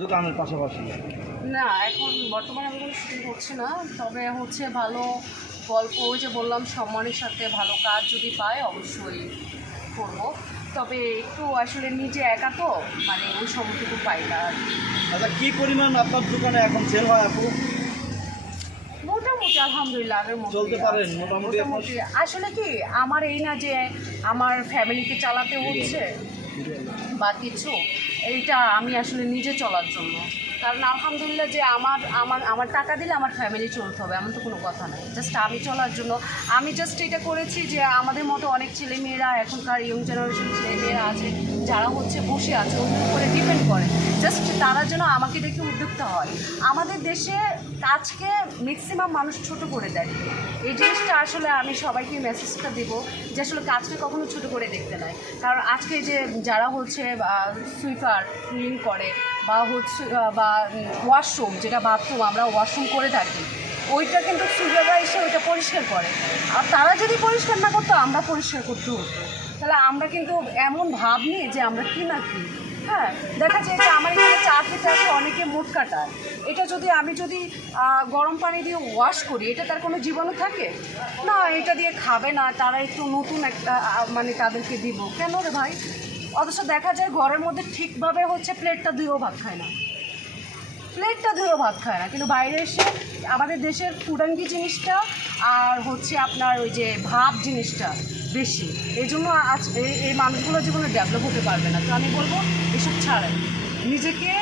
দোকানের পাশাপাশি। না এখন বর্তমানে আমি কোনো শুটিং করছি না তবে হচ্ছে ভালো গল্প ওই যে বললাম সম্মানের সাথে ভালো কাজ যদি পাই অবশ্যই করব। তবে একটু আসলে নিজে একা তো মানে ওই সময়টুকু পাই না আর কি। আচ্ছা কি পরিমাণ আপনার দোকানে এখন সেল হয় আপু? মোটামুটি আলহামদুলিল্লাহ আগের মতো চলতে পারেন মোটামুটি আসলে কি আমার এই না যে আমার ফ্যামিলিকে চালাতে হচ্ছে বা কিছু, এইটা আমি আসলে নিজে চলার জন্য। কারণ আলহামদুলিল্লাহ যে আমার আমার আমার টাকা দিলে আমার ফ্যামিলি চলতে হবে, এমন তো কোনো কথা নাই। জাস্ট আমি চলার জন্য, আমি জাস্ট এটা করেছি যে আমাদের মতো অনেক ছেলেমেয়েরা এখনকার ইয়ং জেনারেশন ছেলেমেয়েরা আছে যারা হচ্ছে বসে আছে, ওদের উপরে ডিপেন্ড করে। জাস্ট তারা যেন আমাকে দেখে উদ্যোক্তা হয়। আমাদের দেশে কাজকে ম্যাক্সিমাম মানুষ ছোট করে দেয়। এই জিনিসটা আসলে আমি সবাইকে মেসেজটা দেব যে আসলে কাজকে কখনো ছোট করে দেখতে নাই। কারণ আজকে যে যারা হচ্ছে সুইপার ক্লিন করে বা হচ্ছে বা ওয়াশরুম যেটা বাথরুম আমরা ওয়াশরুম করে থাকি, ওইটা কিন্তু সুইপাররা এসে ওইটা পরিষ্কার করে। আর তারা যদি পরিষ্কার না করতো, আমরা পরিষ্কার করতে হতো। তাহলে আমরা কিন্তু এমন ভাব নিই যে আমরা কি না কি। হ্যাঁ দেখা যায় যে আমার এখানে চা খেতে আসে অনেকে মুট কাটায় এটা যদি আমি যদি গরম পানি দিয়ে ওয়াশ করি, এটা তার কোনো জীবাণু থাকে? না, এটা দিয়ে খাবে না, তারা একটু নতুন একটা মানে তাদেরকে দিব। কেন রে ভাই? অথচ দেখা যায় ঘরের মধ্যে ঠিকভাবে হচ্ছে প্লেটটা ধুয়েও ভাত খায় না। প্লেটটা ধুয়েও ভাত খায় না। কিন্তু বাইরে এসে আমাদের দেশের ফুডাঙ্গি জিনিসটা আর হচ্ছে আপনার ওই যে ভাব জিনিসটা বেশি। এই জন্য আজ এই- এই মানুষগুলো জীবনে ডেভেলপ হতে পারবে না। তো আমি বলব, এসব ছাড়েন। নিজেকে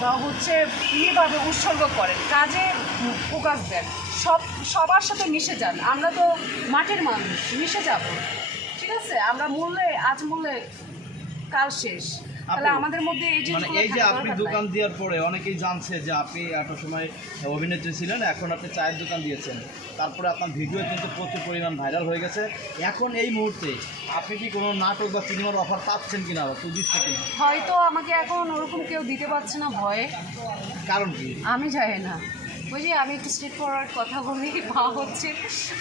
হচ্ছে ইয়েভাবে উৎসর্গ করেন। কাজে ফোকাস দেন। সব, সবার সাথে মিশে যান। আমরা তো মাটির মানুষ, মিশে যাব। ঠিক আছে? আমরা মূল্যে, আজ মূল্যে, কাল শেষ। তাহলে আমাদের মধ্যে এই মানে জিনিসগুলো এই যে আপনি দোকান দেওয়ার পরে অনেকেই জানছে যে আপনি একটা সময় অভিনেত্রী ছিলেন এখন আপনি চায়ের দোকান দিয়েছেন। তারপরে আপনার ভিডিও কিন্তু প্রচুর পরিমাণ ভাইরাল হয়ে গেছে। এখন এই মুহূর্তে আপনি কি কোনো নাটক বা সিনেমার অফার পাচ্ছেন কিনা বা দিচ্ছে কিনা? হয়তো আমাকে এখন ওরকম কেউ দিতে পারছে না ভয়ে। কারণ কি? আমি জানি না। ওই যে আমি একটু স্ট্রেট ফরওয়ার্ড কথা বলি বা হচ্ছে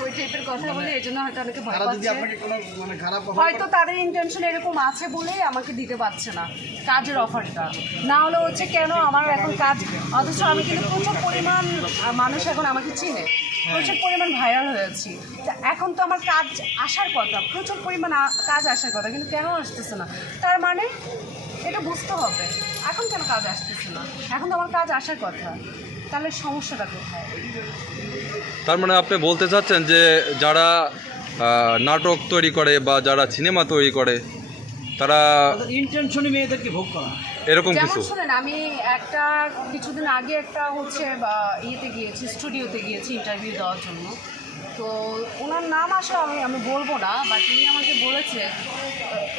ওই টাইপের কথা বলি এই জন্য হয়তো অনেকে ভয় পাচ্ছে। মানে হয়তো তাদের ইন্টেনশন এরকম আছে বলেই আমাকে দিতে পারছে না কাজের অফারটা। না হলে হচ্ছে কেন আমার এখন কাজ অথচ আমি কিন্তু প্রচুর পরিমাণ মানুষ এখন আমাকে চিনে। প্রচুর পরিমাণ ভাইরাল হয়েছি। তা এখন তো আমার কাজ আসার কথা প্রচুর পরিমাণ কাজ আসার কথা কিন্তু কেন আসতেছে না? তার মানে এটা বুঝতে হবে। এখন কেন কাজ আসতেছে না? এখন তো আমার কাজ আসার কথা। তাহলে সমস্যাটা কোথায়? তার মানে আপনি বলতে চাচ্ছেন যে যারা নাটক তৈরি করে বা যারা সিনেমা তৈরি করে তারা ইন্টেনশনই মেয়েদেরকে ভোগ করা। এরকম কিছু? শুনেন আমি একটা কিছুদিন আগে একটা হচ্ছে বা, ইয়েতে গিয়েছি স্টুডিওতে গিয়েছি ইন্টারভিউ দেওয়ার জন্য। তো ওনার নাম আসলে আমি আমি বলব না বাট উনি আমাকে বলেছে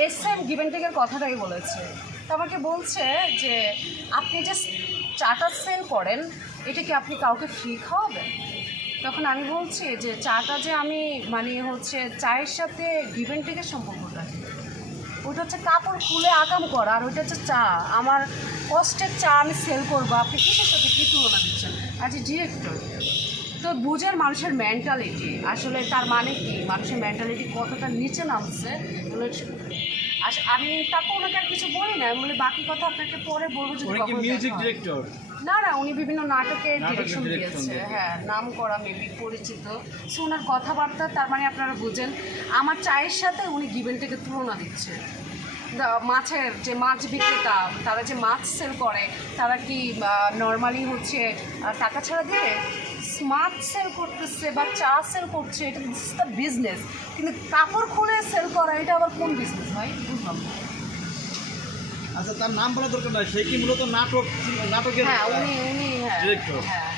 এস এম গিভেন টেকের কথাটাই বলেছে। তো আমাকে বলছে যে আপনি যে চাটা সেল করেন এটা কি আপনি কাউকে ফ্রি খাওয়াবেন? তখন আমি বলছি যে চাটা যে আমি মানে হচ্ছে চায়ের সাথে গিভেন টেকের সম্পর্কটা কি? ওইটা হচ্ছে কাপড় খুলে আকাম করা আর ওইটা হচ্ছে চা। আমার কষ্টের চা আমি সেল করব। আপনি কিসের সাথে কী তুলনা দিচ্ছেন? আজ ডিরেক্টর তো বুঝের মানুষের মেন্টালিটি আসলে তার মানে কি? মানুষের মেন্টালিটি কতটা নিচে নামছে? আমি তারপর ওনাকে আর কিছু বলি না। বলি বাকি কথা আপনাকে পরে বলব যদি মিউজিক ডিরেক্টর না না উনি বিভিন্ন নাটকের ডিরেকশন দিয়েছে। হ্যাঁ নাম করা মেবি পরিচিত। সো ওনার কথাবার্তা তার মানে আপনারা বুঝেন আমার চায়ের সাথে উনি গিভেন থেকে তুলনা দিচ্ছে। দা- মাছের যে মাছ বিক্রেতা তারা যে মাছ সেল করে তারা কি নর্মালি হচ্ছে টাকা ছাড়া দিয়ে মাছ সেল করতেছে বা চা সেল করছে এটা বিজনেস কিন্তু কাপড় খুলে সেল করা এটা আবার কোন বিজনেস ভাই? বুঝলাম না। আচ্ছা তার নাম বলা দরকার নয় সে কি মূলত নাটক নাটকের হ্যাঁ উনি উনি হ্যাঁ? হ্যাঁ হ্যাঁ।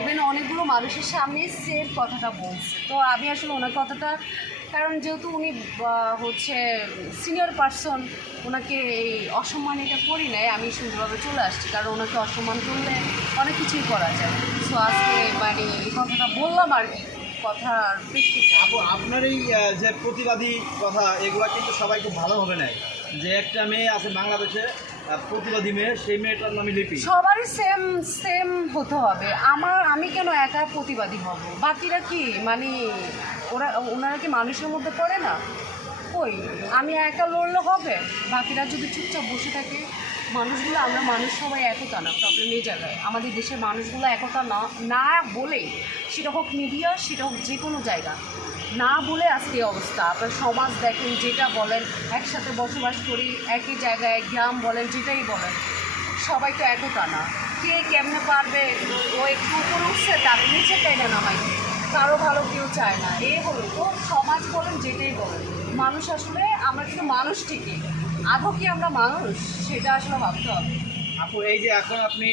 ইভেন অনেকগুলো মানুষের সামনে সেম কথাটা বলছে। তো আমি আসলে ওনার কথাটা কারণ যেহেতু উনি হচ্ছে সিনিয়র পার্সন ওনাকে এই অসম্মান এটা করি নাই আমি সুন্দরভাবে চলে আসছি কারণ ওনাকে অসম্মান করলে অনেক কিছুই করা যায়। সো আজকে মানে এই কথাটা বললাম আর কি। কথার প্রেক্ষিতে আপনার এই যে প্রতিবাদী কথা এগুলা কিন্তু সবাই খুব ভালোভাবে নেয়। যে একটা মেয়ে আছে বাংলাদেশে প্রতিবাদী মেয়ে সেই মেয়েটার নামই লিপি। সবারই সেম সেম হতে হবে। আমার আমি কেন একা প্রতিবাদী হব? বাকিরা কি? মানে ওরা ওনারা কি মানুষের মধ্যে পড়ে না? কই? আমি একা লড়লে হবে? বাকিরা যদি চুপচাপ বসে থাকে মানুষগুলো, আমরা মানুষ সবাই একতা না প্রবলেম এই জায়গায়। আমাদের দেশের মানুষগুলো একতা না না বলে সেটা হোক মিডিয়া সেটা হোক যে কোনো জায়গা, না বলে আজকে অবস্থা। আপনার সমাজ দেখেন, যেটা বলেন, একসাথে বসবাস করি, একই জায়গায় গ্রাম বলেন, যেটাই বলেন, সবাই তো একতা না। কে কেমনে পারবে? ও একটু উপরে উঠছে, তার নিচে টেনে নামাইতে কারও ভালো কেউ চায় না। এ হলো তো সমাজ বলেন যেটাই বলেন। মানুষ আসলে আমরা কিন্তু মানুষ ঠিকই। আদৌ কি আমরা মানুষ? সেটা আসলে ভাবতে হবে। আপু, এই যে এখন আপনি